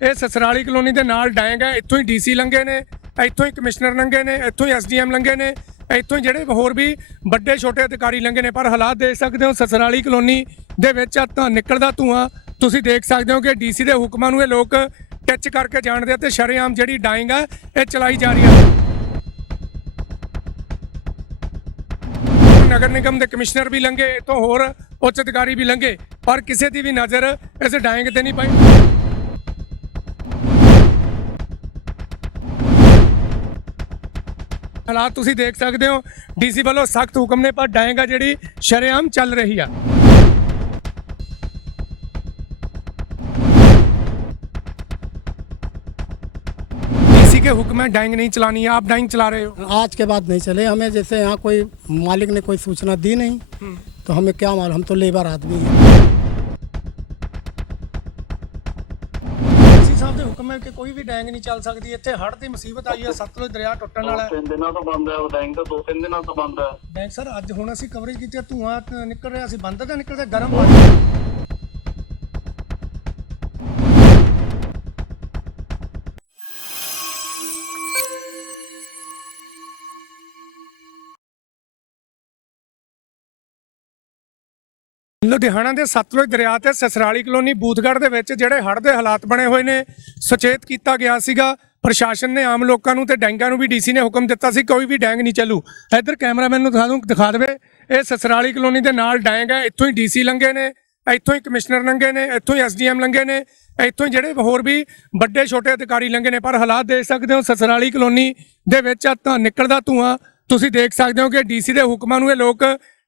ਇਹ ਸਸਰਾਲੀ ਕਲੋਨੀ ਦੇ ਨਾਲ ਡਾਂਗ ਹੈ, ਇੱਥੋਂ ਹੀ ਡੀਸੀ ਲੰਗੇ ਨੇ, ਇੱਥੋਂ ਹੀ ਕਮਿਸ਼ਨਰ ਲੰਗੇ ਨੇ, ਇੱਥੋਂ ਹੀ ਐਸਡੀਐਮ ਲੰਗੇ ਨੇ, ਇੱਥੋਂ ਹੀ ਜਿਹੜੇ ਹੋਰ ਵੀ ਵੱਡੇ ਛੋਟੇ ਅਧਿਕਾਰੀ ਲੰਗੇ ਨੇ, ਪਰ ਹਾਲਾਤ ਦੇਖ ਸਕਦੇ ਹੋ, ਸਸਰਾਲੀ ਕਲੋਨੀ ਦੇ ਵਿੱਚ ਤਾਂ ਨਿਕਲਦਾ ਧੂਆਂ। ਤੁਸੀਂ ਦੇਖ ਸਕਦੇ ਹੋ ਕਿ ਡੀਸੀ ਦੇ ਹੁਕਮਾਂ ਨੂੰ ਇਹ ਲੋਕ ਟੱਚ ਕਰਕੇ ਜਾਣਦੇ ਆ ਤੇ ਸ਼ਰੇਆਮ ਜਿਹੜੀ ਡਾਂਗ ਹੈ ਇਹ ਚਲਾਈ ਜਾ ਰਹੀ ਹੈ ਨਗਰ ਨਿਗਮ ਦੇ ਕਮਿਸ਼ਨਰ ਵੀ ਲੰਗੇ ਤੋਂ ਹੋਰ ਉੱਚ ਅਧਿਕਾਰੀ ਵੀ ਲੰਗੇ ਪਰ ਕਿਸੇ ਦੀ ਵੀ ਨਜ਼ਰ ਇਸ ਡਾਇੰਗ ਤੇ ਨਹੀਂ ਪਈ। ਹਾਲਾਤ ਤੁਸੀਂ ਦੇਖ ਸਕਦੇ ਹੋ ਡੀਸੀ ਵੱਲੋਂ ਸਖਤ ਹੁਕਮ ਨੇ ਪਰ ਡਾਇੰਗ ਆ ਜਿਹੜੀ ਸ਼ਰੇਆਮ ਚੱਲ ਰਹੀ ਆ डीसी के हुक्म है डाइंग नहीं चलानी है आप डाइंग चला रहे हो आज के बाद नहीं चले हमें जैसे यहाँ कोई मालिक ने कोई सूचना दी नहीं तो हमें क्या मालूम हम तो लेबर आदमी हैं ਦੇ ਹੁਕਮ ਹੈ ਕਿ ਕੋਈ ਵੀ ਡੈਂਗ ਨਹੀਂ ਚੱਲ ਸਕਦੀ। ਇੱਥੇ ਹੜ੍ਹ ਦੀ ਮੁਸੀਬਤ ਆਈ ਹੈ ਸਤਲੁਜ ਦਰਿਆ ਟੁੱਟਣ ਵਾਲਾ ਹੈ। ਤਿੰਨ ਦਿਨਾਂ ਤੋਂ ਬੰਦ ਹੈ ਉਹ ਡੈਂਗ ਤਾਂ ਦੋ ਤਿੰਨ ਦਿਨਾਂ ਤੋਂ ਬੰਦ ਹੈ। ਡੈਂਗ ਸਰ ਅੱਜ ਹੁਣ ਅਸੀਂ ਕਵਰੇਜ ਕੀਤੀ ਧੂਆਂ ਨਿਕਲ ਰਿਹਾ ਸੀ ਬੰਦ ਤਾਂ ਨਿਕਲਦਾ ਗਰਮ ਪਾਣੀ। ਲੁਧਿਆਣਾ ਦੇ ਸਤਲੁਜ ਦਰਿਆ ਤੇ ਸਸਰਾਲੀ ਕਲੋਨੀ ਬੂਥਗੜ੍ਹ ਦੇ ਵਿੱਚ ਜਿਹੜੇ ਹੜ੍ਹ ਦੇ ਹਾਲਾਤ ਬਣੇ ਹੋਏ ਨੇ, ਸੁਚੇਤ ਕੀਤਾ ਗਿਆ ਸੀਗਾ। ਪ੍ਰਸ਼ਾਸਨ ਨੇ ਆਮ ਲੋਕਾਂ ਨੂੰ ਤੇ ਡੈਂਗਾਂ ਨੂੰ ਵੀ ਡੀਸੀ ਨੇ ਹੁਕਮ ਦਿੱਤਾ ਸੀ, ਕੋਈ ਵੀ ਡੈਂਗ ਨਹੀਂ ਚੱਲੂ। ਇੱਧਰ ਕੈਮਰਾਮੈਨ ਨੂੰ ਦਿਖਾ ਦੂੰ ਦਿਖਾ ਦੇਵੇ, ਇਹ ਸਸਰਾਲੀ ਕਲੋਨੀ ਦੇ ਨਾਲ ਡੈਂਗ ਹੈ, ਇੱਥੋਂ ਹੀ ਡੀਸੀ ਲੰਗੇ ਨੇ, ਇੱਥੋਂ ਹੀ ਕਮਿਸ਼ਨਰ ਲੰਗੇ ਨੇ, ਇੱਥੋਂ ਹੀ ਐਸਡੀਐਮ ਲੰਗੇ ਨੇ, ਇੱਥੋਂ ਹੀ ਜਿਹੜੇ ਹੋਰ ਵੀ ਵੱਡੇ ਛੋਟੇ ਅਧਿਕਾਰੀ ਲੰਗੇ ਨੇ, ਪਰ ਹਾਲਾਤ ਦੇਖ ਸਕਦੇ ਹੋ, ਸਸਰਾਲੀ ਕਲੋਨੀ ਦੇ ਵਿੱਚ ਤਾਂ ਨਿਕਲਦਾ ਧੂਆਂ। ਤੁਸੀਂ ਦੇਖ ਸਕਦੇ ਹੋ ਕਿ ਡੀਸੀ ਦੇ ਹੁਕਮਾਂ ਨੂੰ ਇਹ ਲੋਕ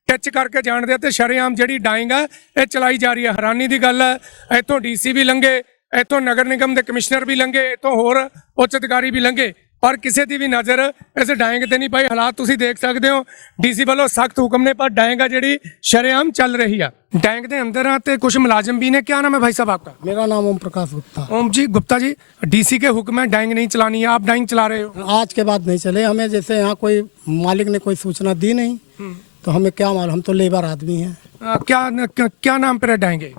ਟੱਚ ਕਰਕੇ ਜਾਣਦੇ ਆ ਤੇ ਸ਼ਰੇਆਮ ਜਿਹੜੀ ਡਾਇੰਗ ਹੈ ਇਹ ਚਲਾਈ ਜਾ ਰਹੀ ਹੈ ਹੈਰਾਨੀ ਦੀ ਗੱਲ ਹੈ ਇੱਥੋਂ ਡੀਸੀ ਵੀ ਲੰਗੇ ਇੱਥੋਂ ਨਗਰ ਨਿਗਮ ਦੇ ਕਮਿਸ਼ਨਰ ਵੀ ਲੰਗੇ ਇੱਥੋਂ ਹੋਰ ਉੱਚ ਅਧਿਕਾਰੀ ਵੀ ਲੰਗੇ ਪਰ ਕਿਸੇ ਦੀ ਵੀ ਨਜ਼ਰ ਇਸ ਡਾਇੰਗ ਤੇ ਨਹੀਂ ਪਈ ਹਾਲਾਤ ਤੁਸੀਂ ਦੇਖ ਸਕਦੇ ਹੋ ਡੀਸੀ ਵੱਲੋਂ ਸਖਤ ਹੁਕਮ ਨੇ ਪਰ ਡਾਇੰਗ ਆ ਜਿਹੜੀ ਸ਼ਰੇਆਮ ਚੱਲ ਰਹੀ ਆ ਡਾਇੰਗ ਦੇ ਅੰਦਰ ਆ ਤੇ ਕੁਝ ਮੁਲਾਜ਼ਮ ਵੀ ਨੇ क्या नाम है भाई साहब आपका मेरा नाम ओम प्रकाश गुप्ता ओम जी गुप्ता जी डीसी के हुक्म है डाइंग नहीं चलानी है आप डाइंग चला रहे हो आज के बाद नहीं चले हमें जैसे यहाँ कोई मालिक ने कोई सूचना दी नहीं तो हमें क्या मालूम? हम तो लेबर आदमी हैं। आ, क्या क्या, क्या नाम पर डाएँगे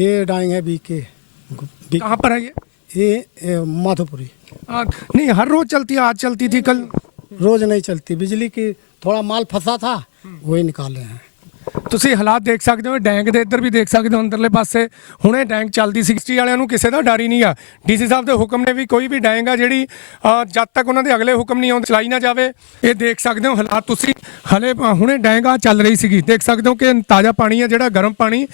ये? डाएँगे बी के कहाँ पर है ये? ये ये माधोपुरी। आ, नहीं हर रोज चलती है आज चलती थी कल। रोज नहीं चलती। बिजली की थोड़ा माल फंसा था वही निकाले हैं। ਤੁਸੀਂ ਹਾਲਾਤ ਦੇਖ ਸਕਦੇ ਹੋ ਡੈਂਗ ਦੇ ਇੱਧਰ ਵੀ ਦੇਖ ਸਕਦੇ ਹੋ ਅੰਦਰਲੇ ਪਾਸੇ। ਹੁਣੇ ਡੈਂਗ ਚੱਲਦੀ 60 ਵਾਲਿਆਂ ਨੂੰ ਕਿਸੇ ਦਾ ਡਰ ਹੀ ਨਹੀਂ ਆ। ਡੀਸੀ ਸਾਹਿਬ ਦੇ ਹੁਕਮ ਨੇ ਵੀ ਕੋਈ ਵੀ ਡੈਂਗ ਆ ਜਿਹੜੀ ਜਦ ਤੱਕ ਉਹਨਾਂ ਦੇ ਅਗਲੇ ਹੁਕਮ ਨਹੀਂ ਆਉਂਦੇ, ਚਲਾਈ ਨਾ ਜਾਵੇ। ਇਹ ਦੇਖ ਸਕਦੇ ਹੋ ਹਾਲਾਤ ਤੁਸੀਂ। ਹਲੇ ਹੁਣੇ ਡੈਂਗ ਆ ਚੱਲ ਰਹੀ ਸੀਗੀ। ਦੇਖ ਸਕਦੇ ਹੋ ਕਿ ਤਾਜ਼ਾ ਪਾਣੀ ਆ, ਜਿਹੜਾ ਗਰਮ ਪਾਣੀ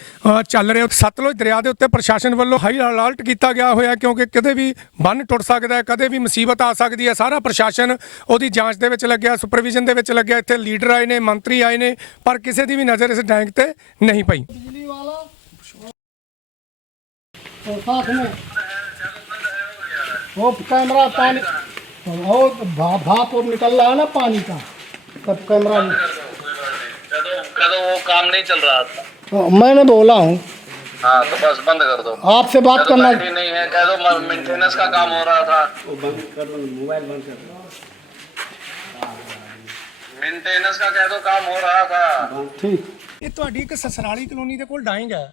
ਚੱਲ ਰਿਹਾ। ਸਤਲੁਜ ਦਰਿਆ ਦੇ ਉੱਤੇ ਪ੍ਰਸ਼ਾਸਨ ਵੱਲੋਂ ਹਾਈ ਅਲਰਟ ਕੀਤਾ ਗਿਆ ਹੋਇਆ, ਕਿਉਂਕਿ ਕਦੇ ਵੀ ਬੰਨ ਟੁੱਟ ਸਕਦਾ ਹੈ, ਕਦੇ ਵੀ ਮੁਸੀਬਤ ਆ ਸਕਦੀ ਹੈ। ਸਾਰਾ ਪ੍ਰਸ਼ਾਸਨ ਉਹਦੀ ਜਾਂਚ ਦੇ ਵਿੱਚ ਲੱਗਿਆ, ਸੁਪਰਵਿਜ਼ਨ ਦੇ ਵਿੱਚ ਲੱਗਿਆ। ਇੱਥੇ ਲੀਡਰ ਆਏ ਨੇ, ਮੰਤਰੀ ਆਏ ਨੇ, ਪਰ ਕਿਸੇ ਦੀ ਵੀ ਨਜ਼ਰ ਇਸ ढांकते नहीं पाई। बिजली वाला कैमरा पानी भाप और निकल रहा है ना पानी का। तब कैमरा वो काम नहीं चल रहा था मैंने बोला हूँ। हाँ तो बस बंद कर दो। आपसे बात करना नहीं है कह दो मेंटेनेंस का काम हो रहा था। वो बंद कर दो मोबाइल बंद कर दो। मेंटेनेंस का कह दो काम हो रहा था। ठीक। ਇਹ ਤੁਹਾਡੀ ਇੱਕ ਸਸਰਾਲੀ ਕਲੋਨੀ ਦੇ ਕੋਲ ਡਾਇੰਗ ਹੈ।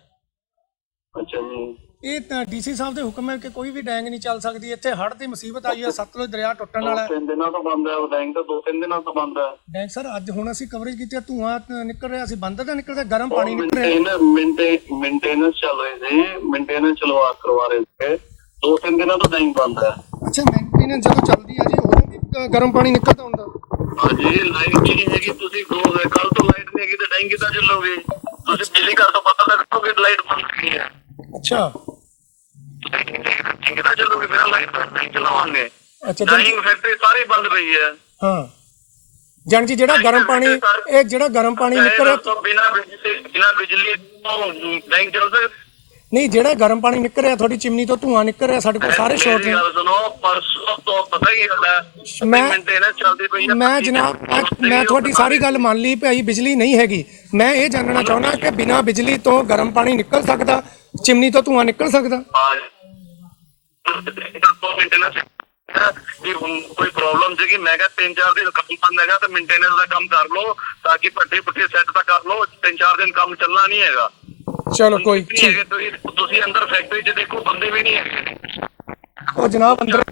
ਅੱਛਾ ਜੀ। ਇਹ ਤਾਂ ਡੀਸੀ ਸਾਹਿਬ ਦੇ ਹੁਕਮ ਹੈ ਕਿ ਕੋਈ ਵੀ ਡੈਂਗ ਨਹੀਂ ਚੱਲ ਸਕਦੀ। ਇੱਥੇ ਹੜ੍ਹ ਦੀ ਮੁਸੀਬਤ ਆਈ ਹੈ ਸਤਲੁਜ ਦਰਿਆ ਟੁੱਟਣ ਵਾਲਾ ਤਿੰਨ ਦਿਨਾਂ ਤੋਂ ਬੰਦ ਹੈ ਉਹ ਬੈਂਕ ਤਾਂ ਦੋ ਤਿੰਨ ਦਿਨਾਂ ਤੋਂ ਬੰਦ ਹੈ। ਡੈਂਗ ਸਰ ਅੱਜ ਹੁਣ ਅਸੀਂ ਕਵਰੇਜ ਕੀਤੀ ਹੈ, ਧੂੰਆਂ ਨਿਕਲ ਰਿਹਾ ਸੀ ਬੰਦ ਤਾਂ ਨਿਕਲਦਾ ਗਰਮ ਪਾਣੀ ਨਿਕਲ ਰਿਹਾ। ਮੇਨਟੇਨ ਮੇਨਟੇਨੈਂਸ ਚੱਲ ਰਹੀ ਸੀ ਮੇਨਟੇਨੈਂਸ ਚਲਵਾ ਕਰਵਾ ਰਹੇ ਸੀ। ਦੋ ਤਿੰਨ ਦਿਨਾਂ ਤੋਂ ਬੈਂਕ ਬੰਦ ਹੈ। ਅੱਛਾ ਮੈਂਟੇਨੈਂਸ ਜਦੋਂ ਚੱਲਦੀ ਹੈ ਜੀ ਉਦੋਂ ਵੀ ਗਰਮ ਪਾਣੀ ਨਿਕਲਦਾ ਹੁੰਦਾ। ਹਾਂਜੀ ਲਾਈਟ ਨਹੀਂ ਹੈਗੀ ਤੁਸੀਂ ਕਹੋਗੇ ਕੱਲ ਤੋਂ ਲਾਈਟ ਨਹੀਂ ਹੈਗੀ ਤੇ ਡੈਂਗ ਕਿੱਦਾਂ ਚੱਲੋਗੇ? ਤੁਸੀਂ ਬਿਜਲੀ ਘਰ ਤੋਂ ਪਤਾ ਲੱਗੋਗੇ ਲਾਈਟ ਬੰਦ ਨਹੀਂ ਹੈ। ਅੱਛਾ। ਕਿੱਦਾਂ ਚੱਲੋਗੇ? ਬਿਨਾਂ ਲਾਈਟ ਤੋਂ ਨਹੀਂ ਚਲਾਵਾਂਗੇ। ਅੱਛਾ ਜਾਣੀ- ਡਾਈਂਗ ਫੈਕਟਰੀ ਸਾਰੀ ਬੰਦ ਪਈ ਹੈ। ਹਾਂ। ਜਾਨ ਜੀ ਜਿਹੜਾ ਗਰਮ ਪਾਣੀ ਇਹ ਜਿਹੜਾ ਗਰਮ ਪਾਣੀ ਨਿਕਲ ਰਿਹਾ ਬਿਨਾਂ ਬਿਜਲੀ ਬਿਨਾਂ ਬਿਜਲੀ ਤੋਂ ਡੈਂਗ ਚੱਲਦੇ ਨਹੀਂ ਜਿਹੜਾ ਗਰਮ ਪਾਣੀ ਨਿਕਲ ਰਿਹਾ ਤੁਹਾਡੀ ਚਿਮਨੀ ਤੋਂ ਧੂਆਂ ਨਿਕਲ ਰਿਹਾ ਸਾਡੇ ਕੋਲ ਸਾਰੇ ਸ਼ੋਰਟ ਨੇ। ਗੱਲ ਸੁਣੋ ਪਰਸੋਂ ਤੋਂ ਪਤਾ ਹੀ ਹੈ ਮੈਂ- ਮੇਨਟੇਨੈਂਸ ਚੱਲਦੀ ਪਈ ਹੈ ਮੈਂ ਜਨਾਬ ਮੈਂ- ਤੁਹਾਡੀ ਸਾਰੀ ਗੱਲ ਮੰਨ ਲਈ ਭਾਈ ਬਿਜਲੀ ਨਹੀਂ ਹੈਗੀ। ਮੈਂ ਇਹ ਜਾਣਨਾ ਚਾਹੁੰਦਾ ਕਿ ਬਿਨਾਂ ਬਿਜਲੀ ਤੋਂ ਗਰਮ ਪਾਣੀ ਨਿਕਲ ਸਕਦਾ ਚਿਮਨੀ ਤੋਂ ਧੂਆਂ ਨਿਕਲ ਸਕਦਾ? ਹੁਣ ਕੋਈ ਪ੍ਰੋਬਲਮ ਸੀਗੀ ਮੈਂ ਕਿਹਾ ਤਿੰਨ ਚਾਰ ਦਿਨ ਕੰਮ ਬੰਦ ਹੈਗਾ ਤੇ ਮੇਨਟੇਨੈਂਸ ਦਾ ਕੰਮ ਕਰ ਲਓ ਤਾਂ ਕਿ ਪੱਟੀ ਪੁੱਟੀ ਸੈੱਟ ਤਾਂ ਕਰ ਲਓ ਤਿੰਨ ਚਾਰ ਦਿਨ ਕੰਮ ਚੱਲਣਾ ਨਹੀਂ ਹੈਗਾ। ਚਲੋ ਕੋਈ ਨਹੀਂ ਹੈਗੇ ਤੁਸੀਂ ਤੁਸੀਂ ਅੰਦਰ ਫੈਕਟਰੀ 'ਚ ਦੇਖੋ ਬੰਦੇ ਵੀ ਨਹੀਂ ਹੈਗੇ। ਉਹ ਜਨਾਬ ਅੰਦਰ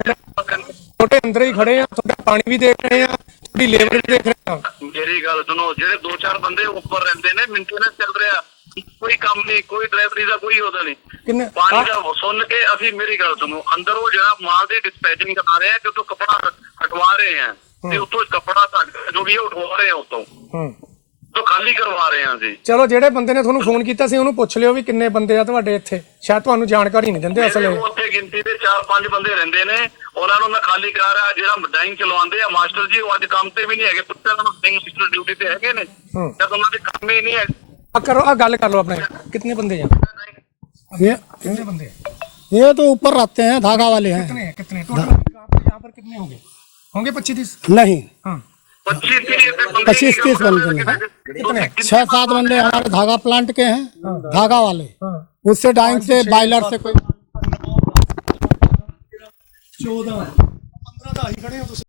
ਛੋਟੇ ਅੰਦਰ ਹੀ ਖੜੇ ਆ ਤੁਹਾਡਾ ਪਾਣੀ ਵੀ ਦੇਖ ਰਹੇ ਆ ਤੁਹਾਡੀ ਲੇਬਰ ਵੀ ਦੇਖ ਰਹੇ ਆ। ਮੇਰੀ ਗੱਲ ਸੁਣੋ ਜਿਹੜੇ ਦੋ ਚਾਰ ਬੰਦੇ ਉੱਪਰ ਰਹਿੰਦੇ ਨੇ ਮੇਨਟੇਨੈਂਸ ਚੱਲ ਰਿਹਾ। ਕੋਈ ਕੰਮ ਨਹੀਂ ਕੋਈ ਡਰਾਈਵਰੀ ਦਾ ਕੋਈ ਉਹਦਾ ਨਹੀਂ। ਕਿੰਨੇ ਪਾਣੀ ਦਾ ਸੁਣ ਕੇ ਅਸੀਂ ਮੇਰੀ ਗੱਲ ਸੁਣੋ ਅੰਦਰ ਉਹ ਜਿਹੜਾ ਮਾਲ ਦੀ ਡਿਸਪੈਚਿੰਗ ਕਰਾ ਰਹੇ ਆ ਕਿ ਉਤੋਂ ਕਪੜਾ ਹਟਵਾ ਰਹੇ ਆ। ਤੇ ਉਤੋਂ ਕਪੜਾ ਜੋ ਵੀ ਉਠਵਾ ਰਹੇ ਆ ਉਤੋਂ ਹੂੰ। ਖਾਲੀ ਕਰਵਾ ਰਹੇ ਆ ਅਸੀਂ ਚਲੋ ਜਿਹੜੇ ਬੰਦੇ ਨੇ ਤੁਹਾਨੂੰ ਫੋਨ ਕੀਤਾ ਸੀ ਉਹਨੂੰ ਪੁੱਛ ਲਿਓ ਵੀ ਕਿੰਨੇ ਬੰਦੇ ਆ ਤੁਹਾਡੇ ਇੱਥੇ ਸ਼ਾਇਦ ਤੁਹਾਨੂੰ ਜਾਣਕਾਰੀ ਨਹੀਂ ਦਿੰਦੇ ਅਸਲ ਮੇਰੇ ਇਹ। ਉੱਥੇ ਗਿਣਤੀ ਦੇ 4-5 ਬੰਦੇ ਰਹਿੰਦੇ ਨੇ ਉਹਨਾਂ ਨੂੰ ਮੈਂ ਖਾਲੀ ਕਰਾ ਰਿਹਾ ਜਿਹੜਾ ਡਾਈਂਗ ਚਲਵਾਉਂਦੇ ਆ ਮਾਸਟਰ ਜੀ ਉਹ ਅੱਜ ਕੰਮ ਤੇ ਵੀ ਨਹੀਂ ਹੈਗੇ ਪੁੱਛਿਆ ਉਹਨਾਂ ਨੂੰ ਡਾਈਂਗ ਮਾਸਟਰ ਡਿਊਟੀ ਤੇ ਹੈਗੇ ਨੇ ਹੂੰ। ਜਦ ਉਹਨਾਂ ਦੇ ਕੰਮ ਹੀ ਨਹੀਂ ਹੈ ਆ ਕਰੋ ਆ ਗੱਲ ਕਰ ਲਓ ਆਪਣੇ ਕਿੰਨੇ ਬੰਦੇ ਆ ये कितने बंदे ये तो ऊपर रहते हैं धागा वाले हैं कितने हैं कितने टोटल यहाँ पर कितने होंगे होंगे पच्चीस तीस नहीं हाँ 25 30 पच्चीस तीस बंदे हैं। छह सात बंदे हमारे धागा प्लांट के हैं धागा। वाले। हाँ। उससे डाइंग से बाइलर से कोई चौदह। पंद्रह तो खड़े हो